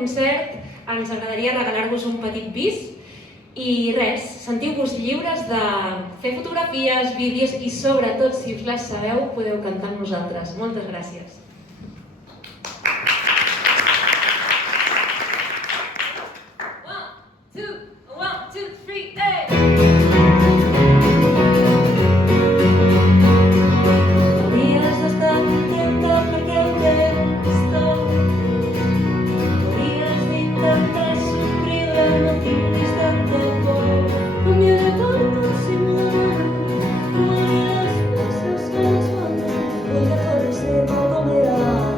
concert ens agradaria regalar-vos un petit bis i res, sentiu-vos lliures de fer fotografies, vídeos i sobretot, si us les sabeu, podeu cantar amb nosaltres. Moltes gràcies. One, two, three, hey! Hauries d'estar contenta perquè el temps tot. Hauries d'intentar somriure, no tinguis tanta por. Cambiaré por tu ciudad, tomaré las cosas que nos faltan. Voy a dejar de todo verán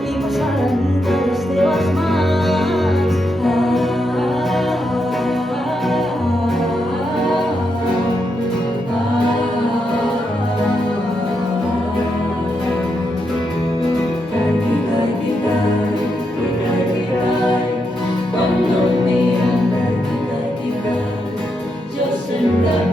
y pasar la vida desde las manos. Cuando miran, yo sembrar.